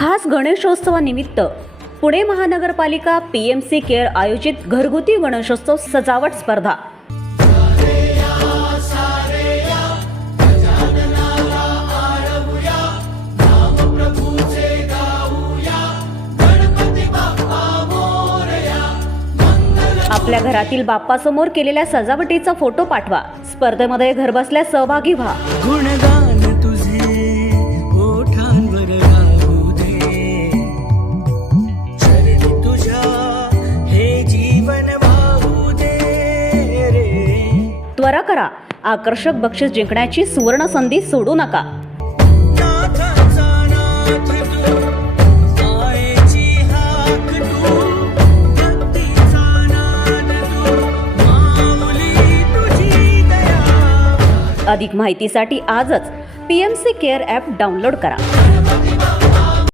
खास गणेशोत्सवानिमित्त पुणे महानगरपालिका PMC care आयोजित घरगुती गणेशोत्सव सजावट स्पर्धा। आपल्या घरातील बाप्पासमोर केलेल्या सजावटीचा फोटो पाठवा। स्पर्धेमध्ये घरबसल्या सहभागी व्हा। गुणगान तुझे ओठांवर गाऊ दे, चरणी तुझ्या हे जीवन वाहू दे रे। त्वरा करा, आकर्षक बक्षीस जिंकण्याची सुवर्ण संधी सोडू नका। नाथाचा नाथ तू, आईची हाक तू, भक्तीचा नाद तू, माऊली तुझी दया। अधिक माहितीसाठी आजच PMC केअर ॲप डाउनलोड करा।